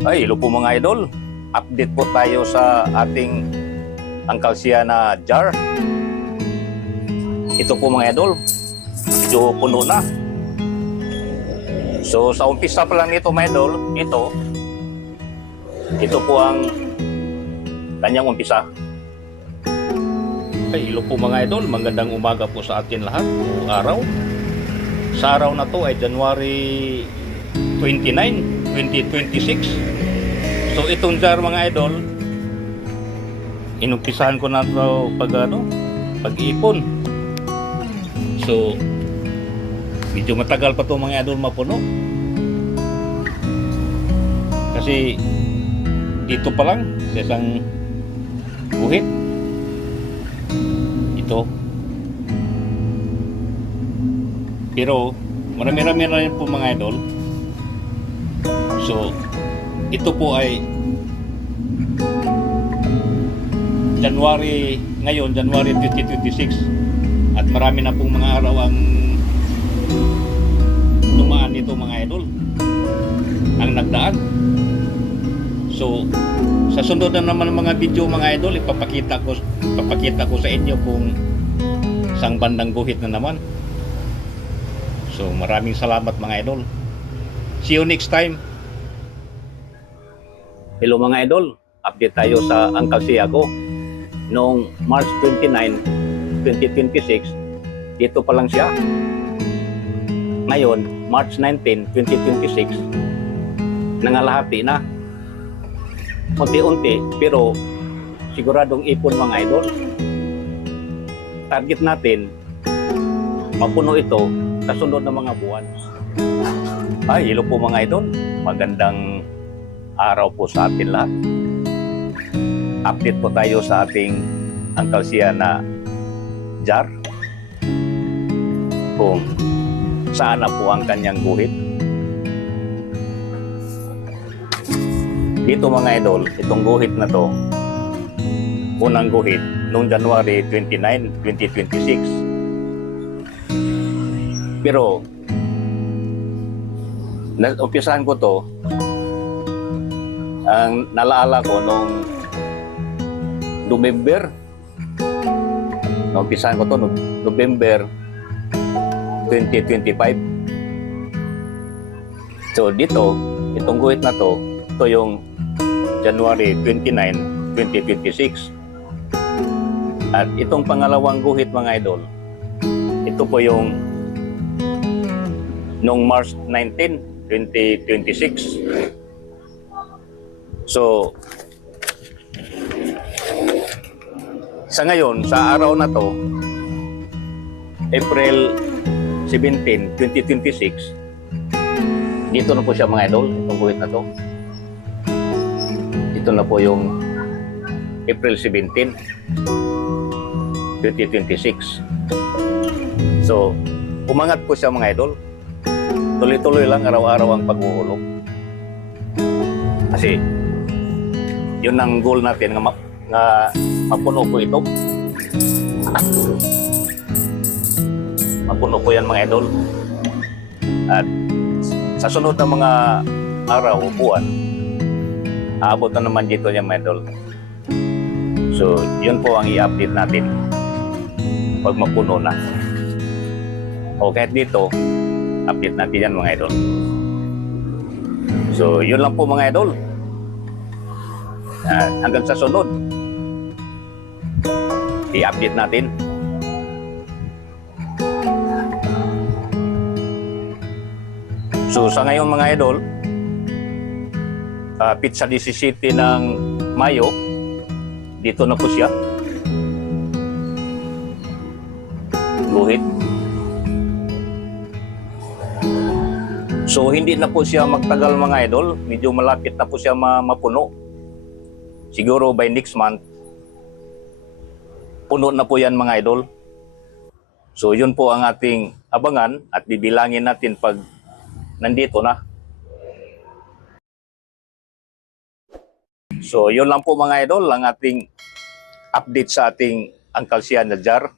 Ay, hello po mga idol. Update po tayo sa ating Angkalsiana jar. Ito po mga idol, medyo puno na. So sa umpisa pa lang nito mga idol, ito po ang kanyang umpisa. Ay, hello po mga idol, magandang umaga po sa atin lahat o araw. Sa araw na to ay January 29, 2026. So itong jar mga idol, inumpisahan ko na ito pag-ipon. So medyo matagal pa to mga idol mapuno. Kasi dito pa lang sa isang guhit. Ito. Pero marami-rami na rin po mga idol. So ito po ay January 2026 at marami na pong mga araw ang dumaan nito mga idol, ang nagdaan. So sa sunod na naman mga video mga idol, ipapakita ko sa inyo kung isang bandang guhit na naman. So maraming salamat mga idol. See you next time. Hello mga idol, update tayo sa Angkalsia ko. Noong March 29, 2026, dito pa lang siya. Ngayon, March 19, 2026, nangalahati na. Unti-unti, pero siguradong ipon mga idol. Target natin, mapuno ito sa sunod na mga buwan. Ay, hello po mga idol, magandang araw po sa atin lahat. Update po tayo sa ating Angkalsiana jar, kung saan na po ang kanyang guhit. Dito mga idol, itong guhit na to, unang guhit noong January 29, 2026. Pero umpisahan ko to, ang nalaala ko noong November. Umpisahan ko to noong November 2025. So dito, itong guhit na to, ito yung January 29, 2026. At itong pangalawang guhit mga idol, ito po yung noong March 19, 2026. So, sa ngayon, sa araw na to, April 17, 2026, dito na po siya mga idol, itong guhit na to. Ito na po yung April 17, 2026. So, umangat po siya mga idol. Tuloy-tuloy lang araw-araw ang paghuhulog. Kasi, yun ang goal natin nga mapuno po ito. Mapuno po yan mga idol. At sa sunod na mga araw o buwan, aabot na naman dito niya mga idol. So yun po ang i-update natin pag mapuno na. O kahit dito, update natin yan mga idol. So yun lang po mga idol. Hanggang sa sunod, i-update natin. So sa ngayon mga idol, pizza 17 ng Mayo, dito na po siya. Guhit. So hindi na po siya magtagal mga idol, medyo malapit na po siya mapuno. Siguro by next month, puno na po yan mga idol. So yun po ang ating abangan at bibilangin natin pag nandito na. So yun lang po mga idol, ang ating update sa ating Angkalsiana jar.